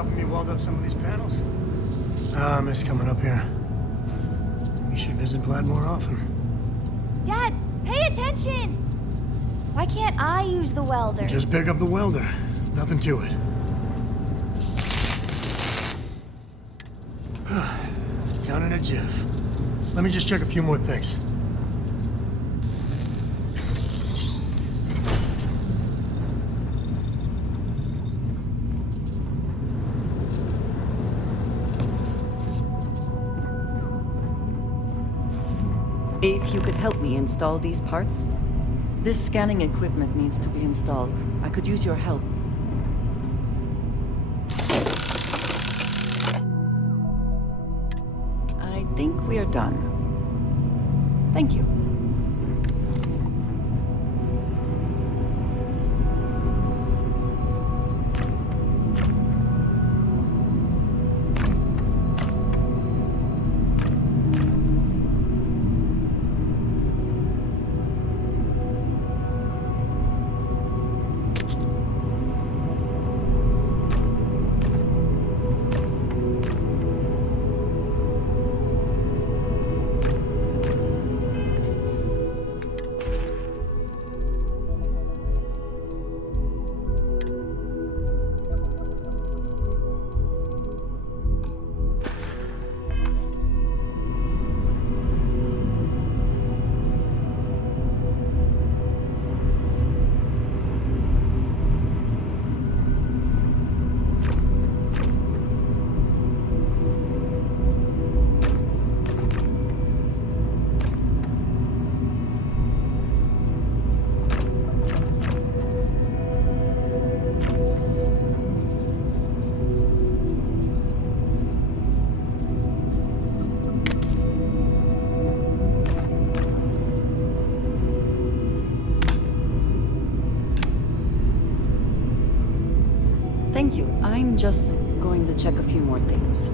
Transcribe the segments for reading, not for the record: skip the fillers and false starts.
helping me weld up some of these panels? I miss coming up here. We should visit Vlad more often. Dad, pay attention! Why can't I use the welder? Just pick up the welder. Nothing to it. Done in a jiff. Let me just check a few more things. If you could help me install these parts? This scanning equipment needs to be installed. I could use your help. I think we are done. Thank you. Thank you. I'm just going to check a few more things.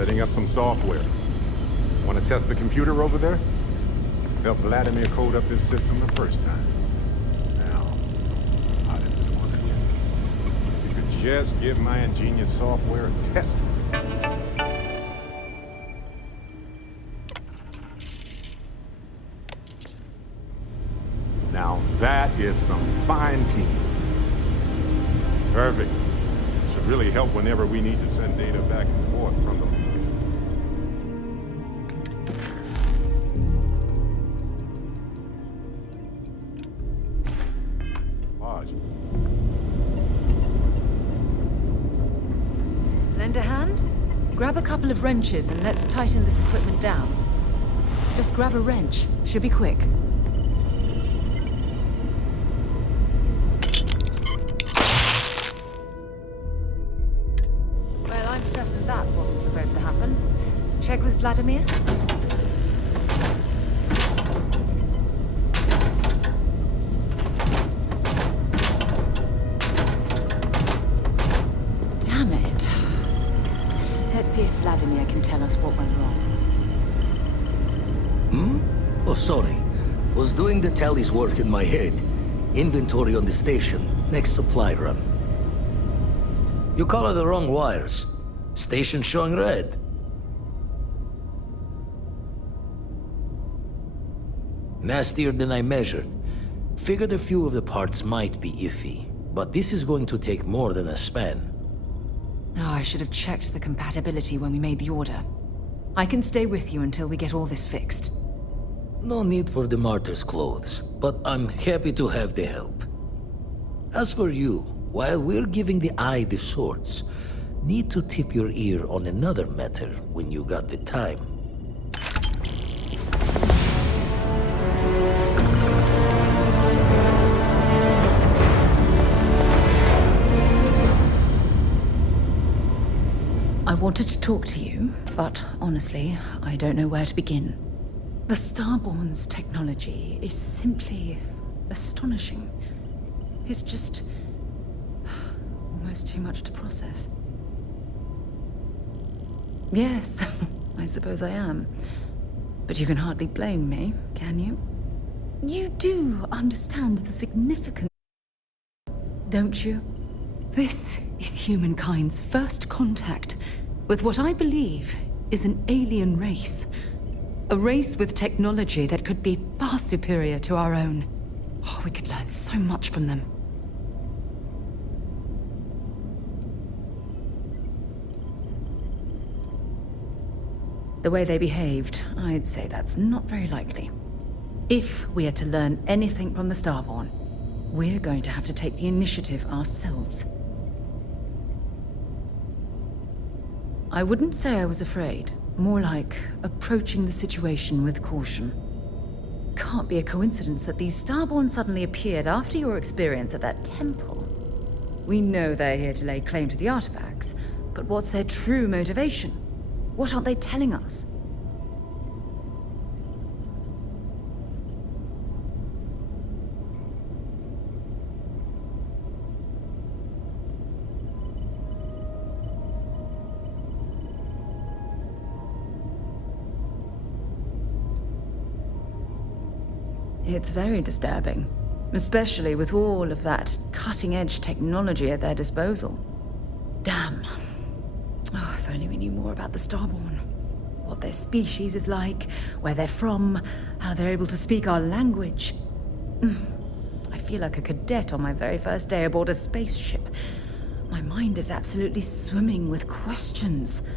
Setting up some software. Want to test the computer over there? Help Vladimir code up this system the first time. Now, how did this one end? If you could just give my ingenious software a test run. Now that is some fine teaming. Perfect. Should really help whenever we need to send data back and forth from the lodge. Lend a hand? Grab a couple of wrenches and let's tighten this equipment down. Just grab a wrench. Should be quick. Well, I'm certain that wasn't supposed to happen. Check with Vladimir? Damn it. Let's see if Vladimir can tell us what went wrong. Oh, sorry. Was doing the tally's work in my head. Inventory on the station. Next supply run. You colored the wrong wires. Station showing red. Nastier than I measured. Figured a few of the parts might be iffy. But this is going to take more than a span. Oh, I should have checked the compatibility when we made the order. I can stay with you until we get all this fixed. No need for the martyr's clothes, but I'm happy to have the help. As for you, while we're giving the eye the swords, need to tip your ear on another matter when you got the time. I wanted to talk to you, but honestly, I don't know where to begin. The Starborn's technology is simply astonishing. It's just almost too much to process. Yes, I suppose I am. But you can hardly blame me, can you? You do understand the significance, don't you? This is humankind's first contact with what I believe is an alien race. A race with technology that could be far superior to our own. Oh, we could learn so much from them. The way they behaved, I'd say that's not very likely. If we are to learn anything from the Starborn, we're going to have to take the initiative ourselves. I wouldn't say I was afraid. More like approaching the situation with caution. Can't be a coincidence that these Starborn suddenly appeared after your experience at that temple. We know they're here to lay claim to the artifacts, but what's their true motivation? What aren't they telling us? It's very disturbing, especially with all of that cutting-edge technology at their disposal. Damn. Oh, if only we knew more about the Starborn. What their species is like, where they're from, how they're able to speak our language. I feel like a cadet on my very first day aboard a spaceship. My mind is absolutely swimming with questions.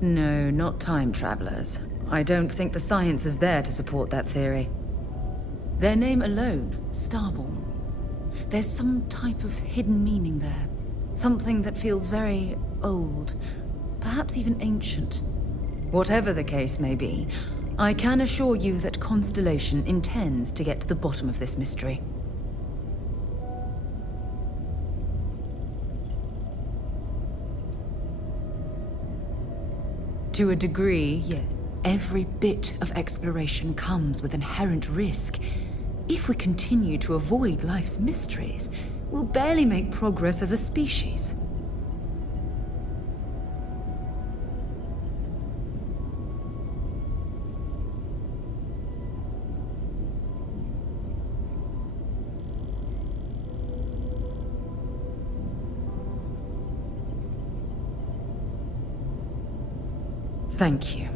No, not time travelers. I don't think the science is there to support that theory. Their name alone, Starborn. There's some type of hidden meaning there, Something that feels very old, perhaps even ancient. Whatever the case may be, I can assure you that Constellation intends to get to the bottom of this mystery. To a degree, yes. Every bit of exploration comes with inherent risk. If we continue to avoid life's mysteries, we'll barely make progress as a species. Thank you.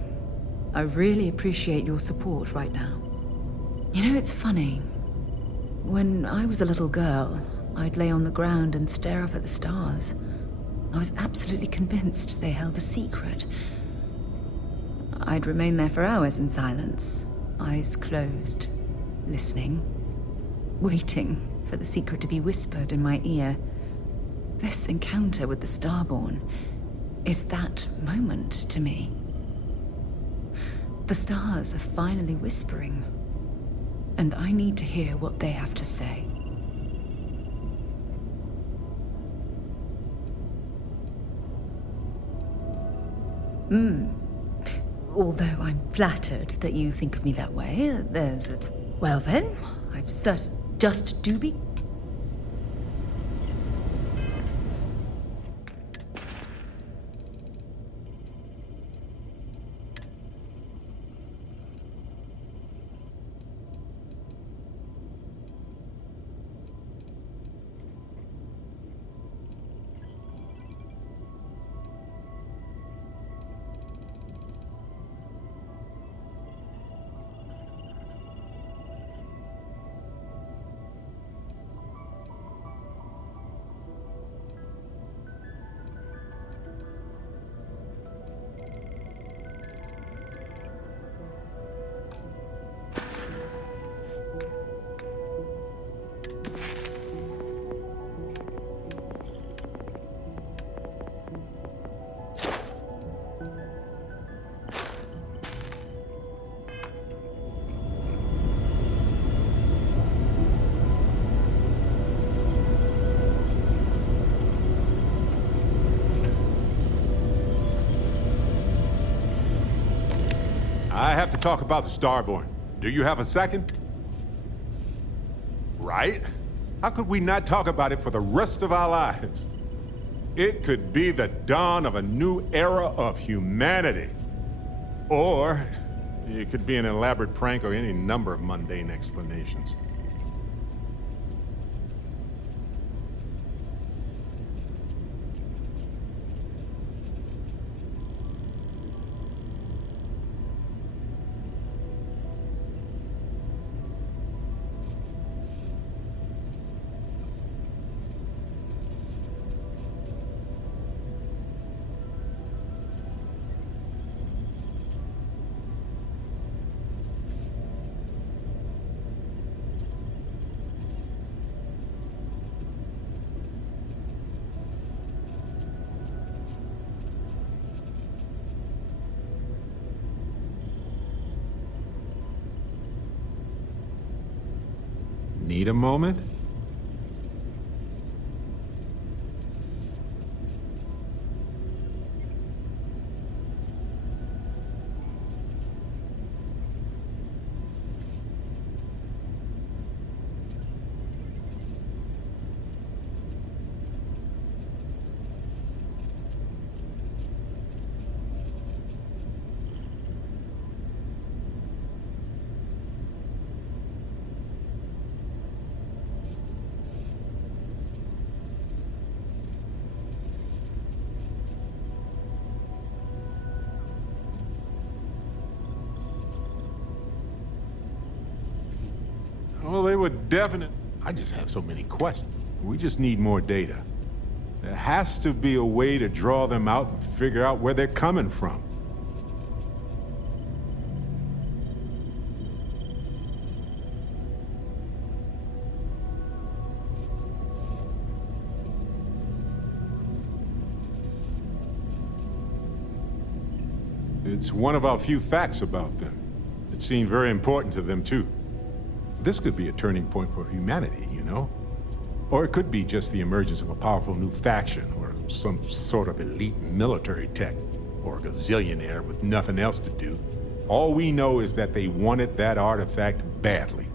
I really appreciate your support right now. You know, it's funny. When I was a little girl, I'd lay on the ground and stare up at the stars. I was absolutely convinced they held a secret. I'd remain there for hours in silence, eyes closed, listening, waiting for the secret to be whispered in my ear. This encounter with the Starborn is that moment to me. The stars are finally whispering, and I need to hear what they have to say. Although I'm flattered that you think of me that way, there's a... Well then, I've just do be... I have to talk about the Starborn. Do you have a second? Right? How could we not talk about it for the rest of our lives? It could be the dawn of a new era of humanity. Or it could be an elaborate prank or any number of mundane explanations. Need a moment? Well, they were definite. I just have so many questions. We just need more data. There has to be a way to draw them out and figure out where they're coming from. It's one of our few facts about them. It seemed very important to them, too. This could be a turning point for humanity, you know? Or it could be just the emergence of a powerful new faction, or some sort of elite military tech, or a gazillionaire with nothing else to do. All we know is that they wanted that artifact badly.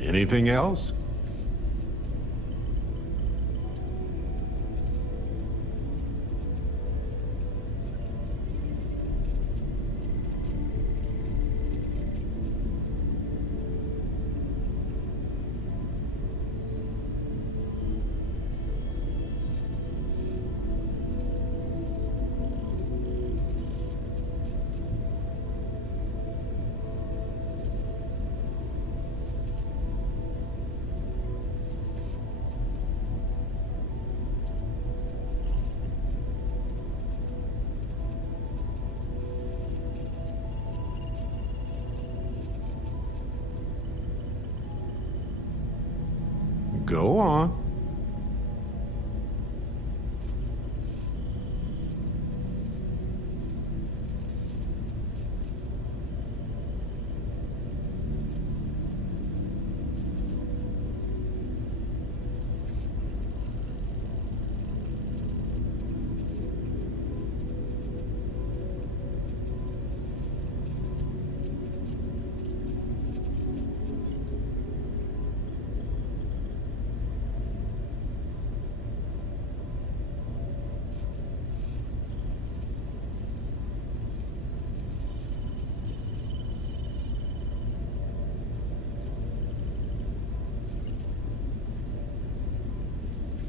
Anything else? Go on.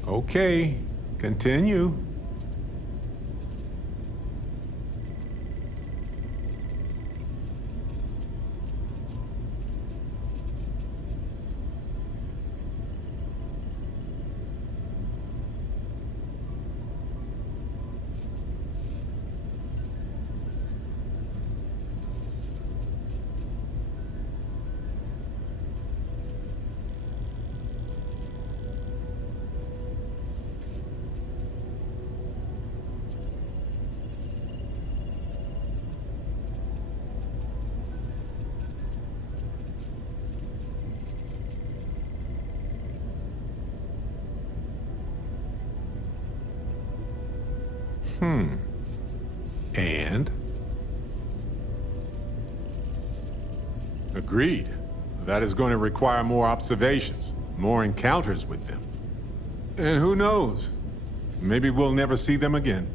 Okay, continue. And? Agreed. That is going to require more observations, more encounters with them. And who knows? Maybe we'll never see them again.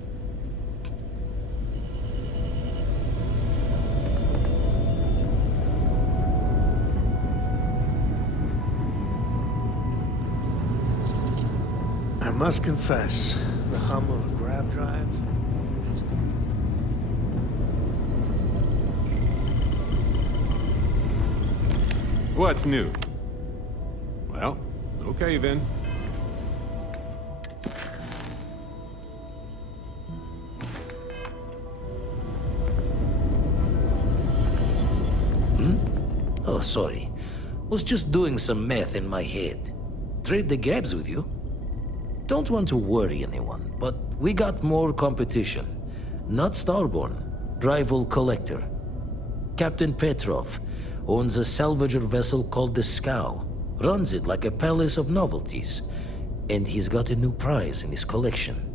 I must confess, the hum of a grab drive. What's new? Well, okay then. Oh, sorry. Was just doing some math in my head. Trade the grabs with you? Don't want to worry anyone, but we got more competition. Not Starborn, rival collector. Captain Petrov owns a salvager vessel called the Scow. Runs it like a palace of novelties. And he's got a new prize in his collection.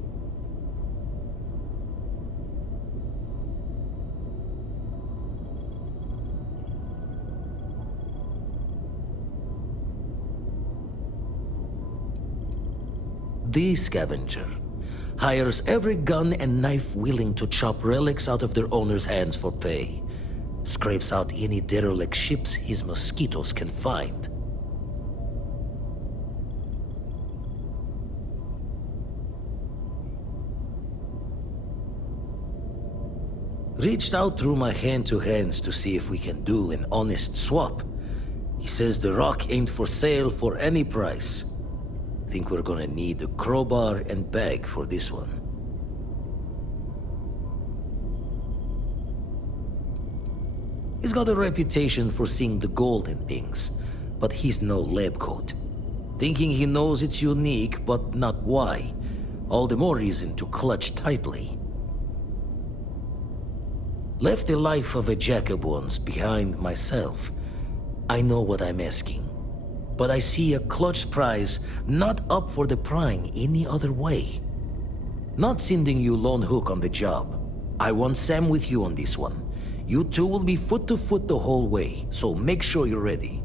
The Scavenger. hires every gun and knife willing to chop relics out of their owner's hands for pay. Scrapes out any derelict ships his mosquitoes can find. Reached out through my hand-to-hands to see if we can do an honest swap. He says the rock ain't for sale for any price. Think we're gonna need a crowbar and bag for this one. He's got a reputation for seeing the gold in things, but he's no lab coat. Thinking he knows it's unique, but not why. All the more reason to clutch tightly. Left the life of a jacob once behind myself. I know what I'm asking. But I see a clutch prize not up for the prying any other way. Not sending you lone hook on the job. I want Sam with you on this one. You two will be foot to foot the whole way, so make sure you're ready.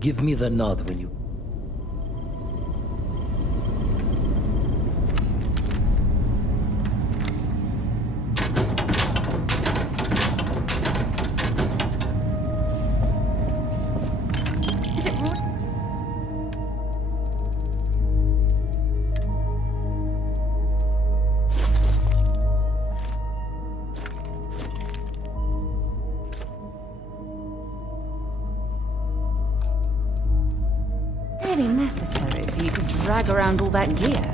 Give me the nod when you... Is it Roy? Really necessary for you to drag around all that gear.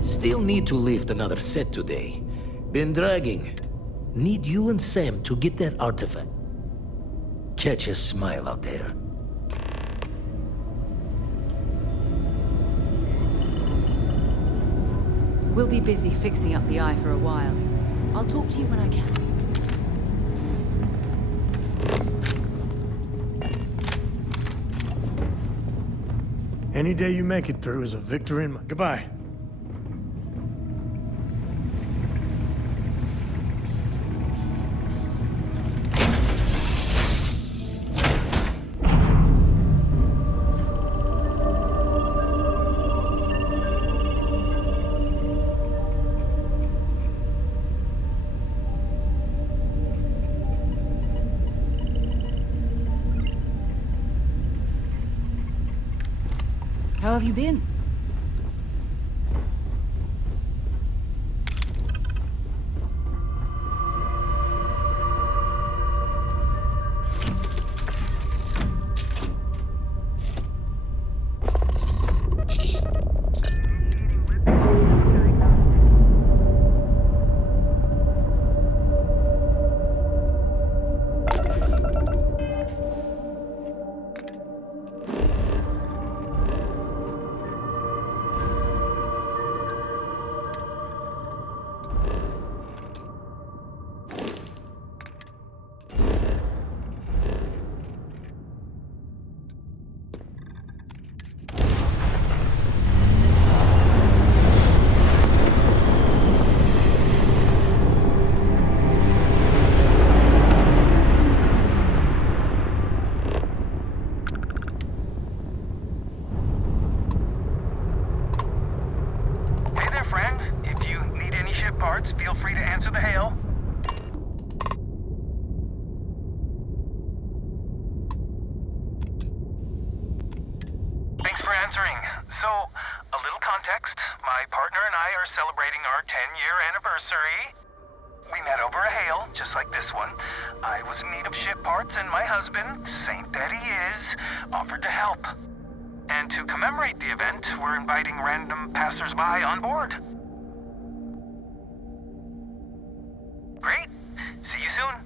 Still need to lift another set today. Been dragging. Need you and Sam to get that artifact. Catch a smile out there. We'll be busy fixing up the eye for a while. I'll talk to you when I can. Any day you make it through is a victory in my... Goodbye. How have you been? answering. So, a little context. My partner and I are celebrating our 10-year anniversary. We met over a hail, just like this one. I was in need of ship parts, and my husband, saint that he is, offered to help. And to commemorate the event, we're inviting random passersby on board. Great. See you soon.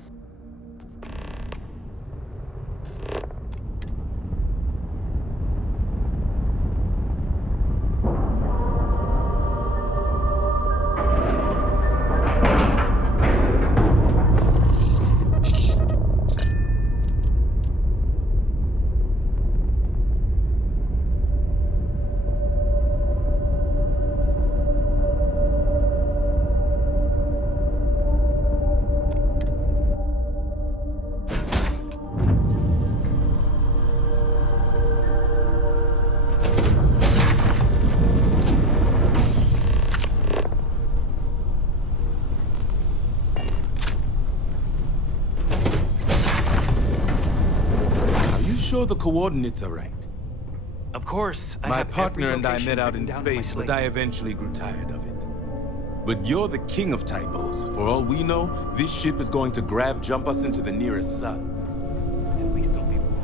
Sure the coordinates are right. Of course, I My have partner every and I location met out written in down on my space, but slate. I eventually grew tired of it. But you're the king of typos. For all we know, this ship is going to grav jump us into the nearest sun. At least it'll be warm.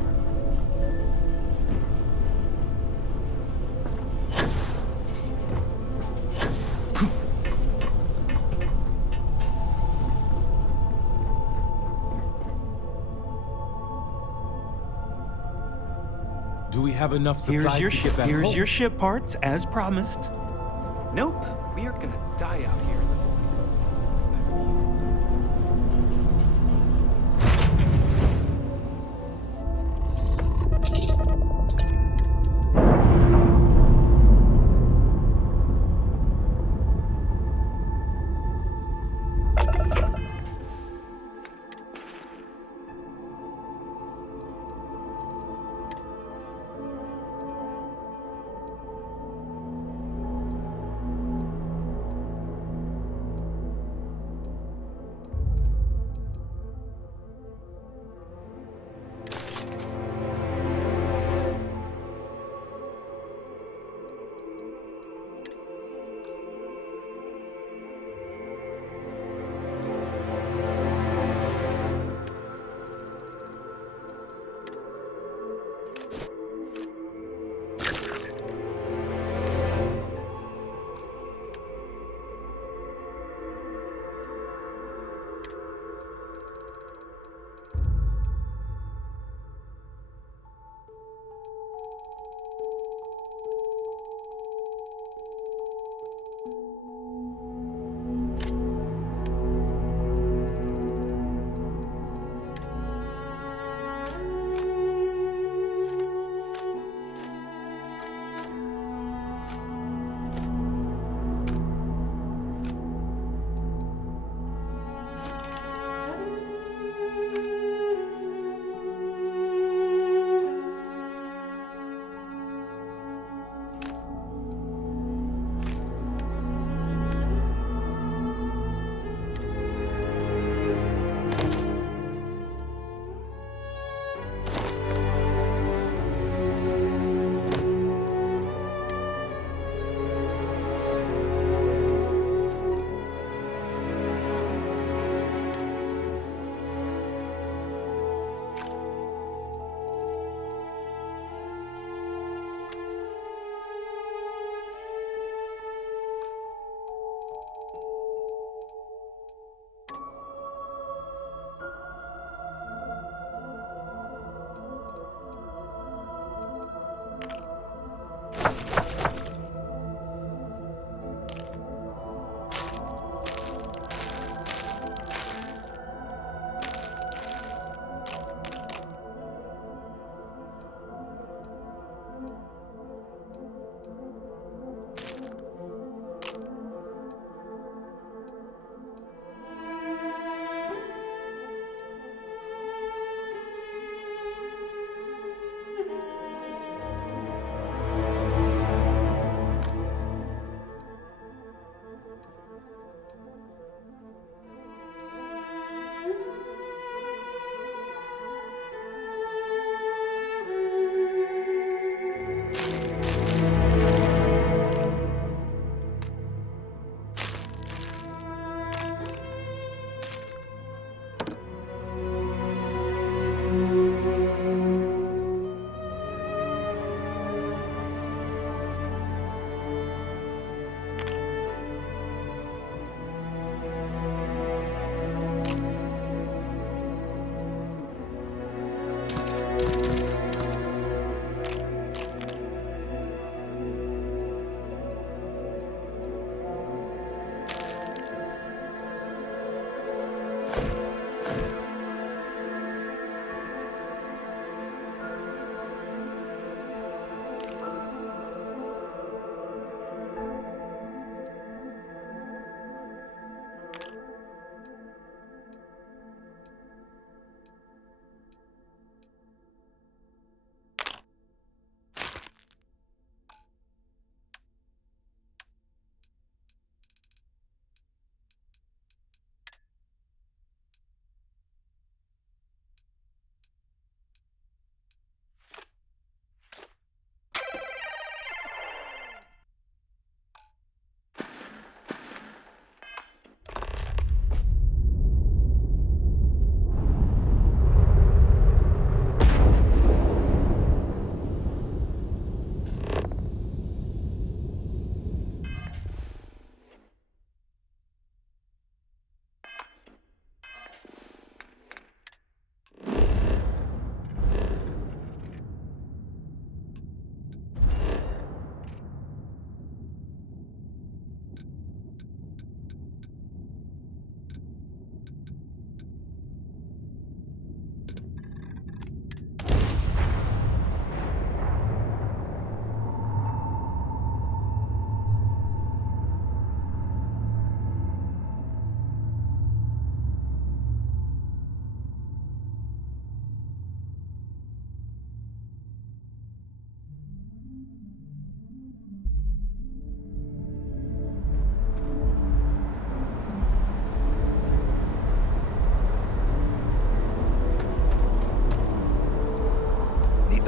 Do we have enough supplies to get back Here's home? your ship parts, as promised. Nope, we are gonna die out here in the void.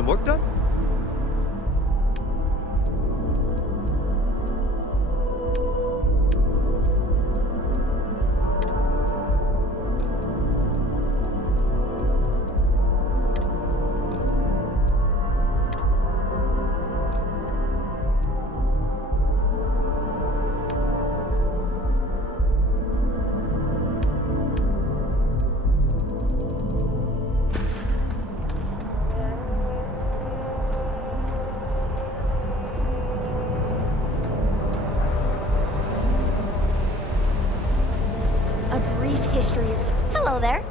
some work done? A brief history of... Hello there.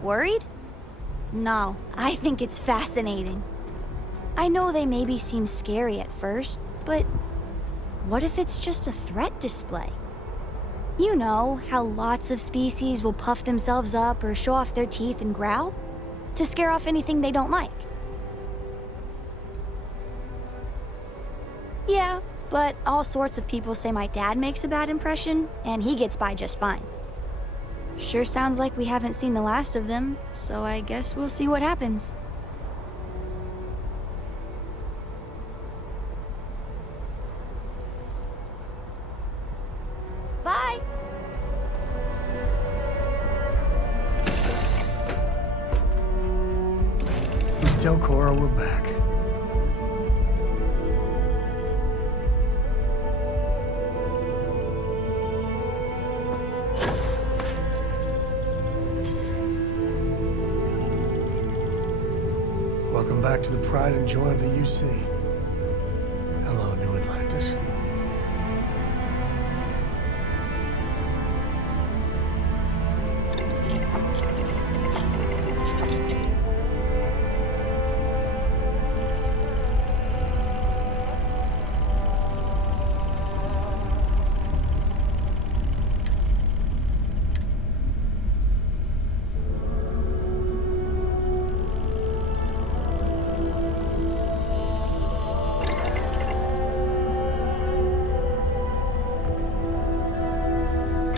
Worried? No, I think it's fascinating. I know they maybe seem scary at first, but what if it's just a threat display? You know how lots of species will puff themselves up or show off their teeth and growl to scare off anything they don't like. Yeah, but all sorts of people say my dad makes a bad impression, and he gets by just fine. Sure sounds like we haven't seen the last of them, so I guess we'll see what happens. Bye! Tell Cora we're back. Welcome back to the pride and joy of the UC. Hello, New Atlantis.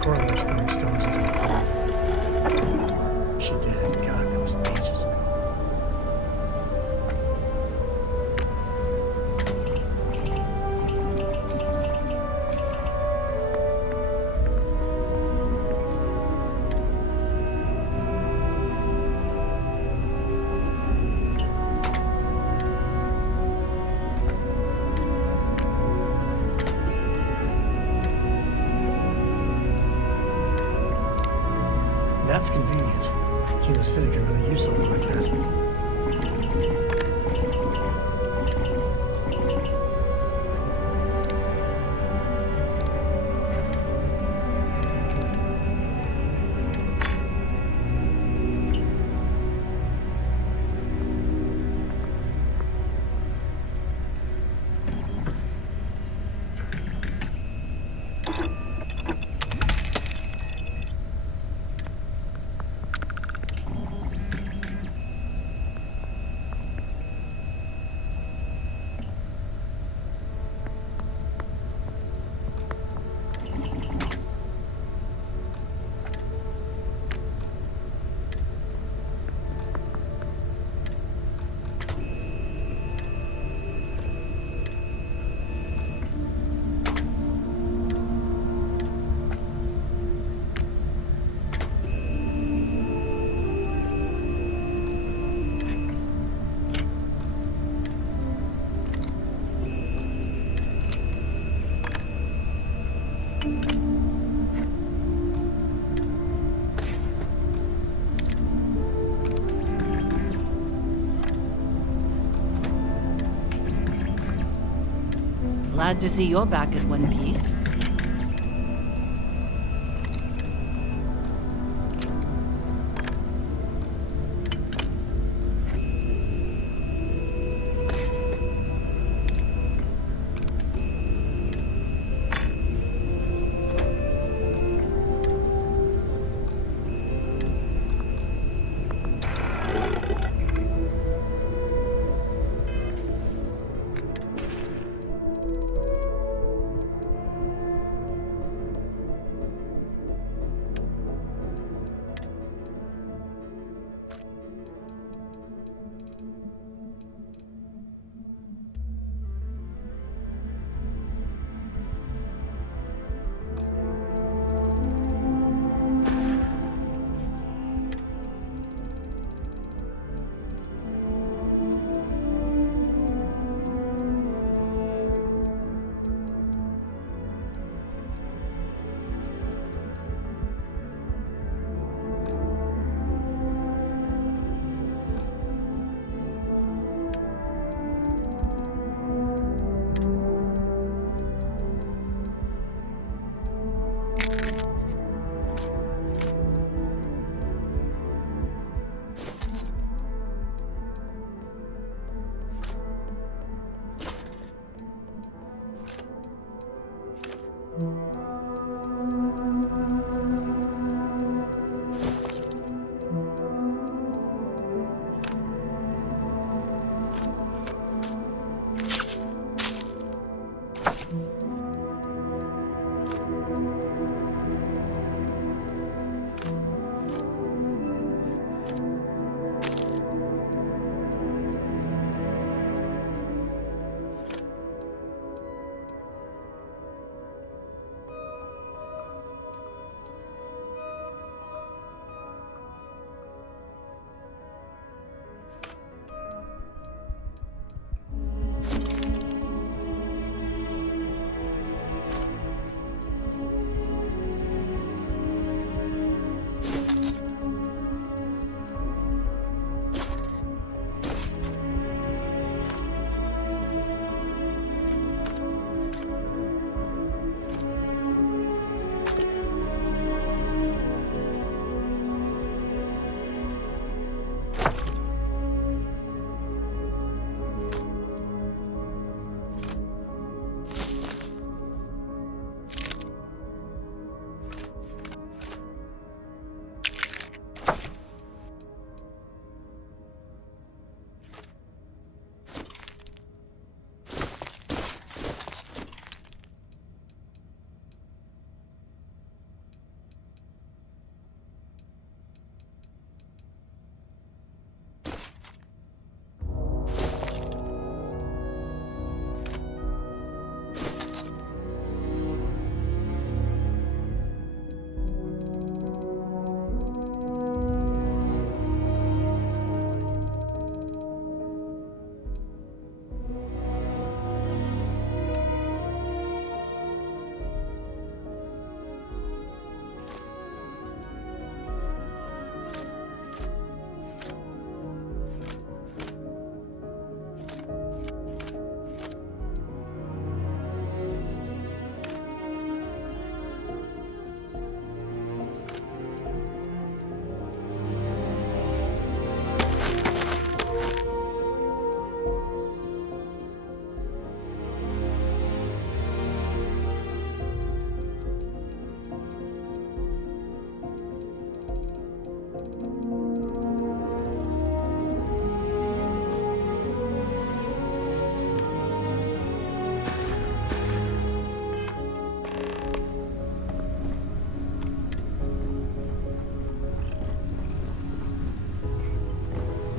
Cora likes throwing stones into the pond. She did. God, that was ages ago. That's convenient. Kilo City could really use something like that. Glad to see you're back in one piece.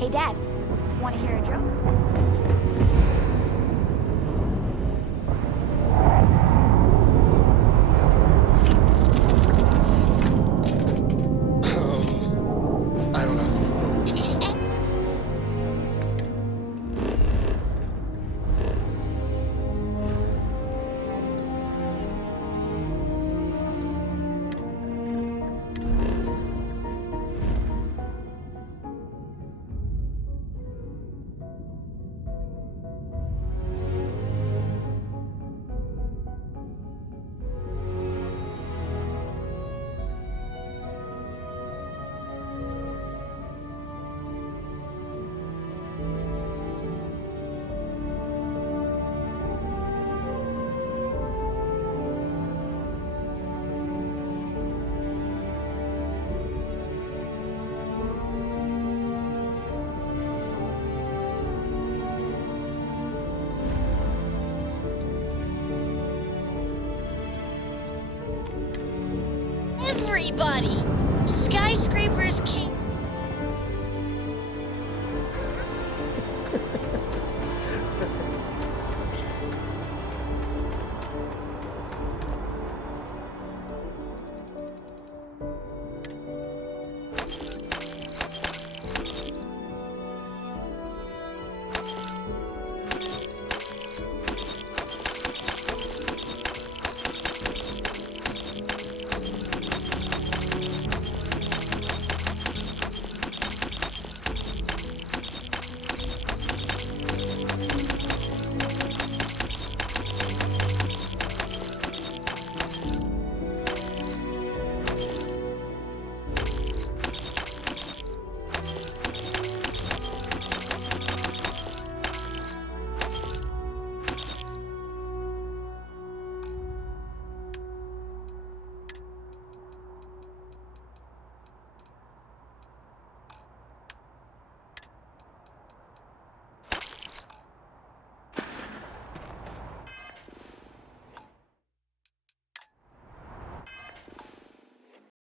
Hey, Dad, want to hear a joke? I don't know. Everybody! Skyscrapers King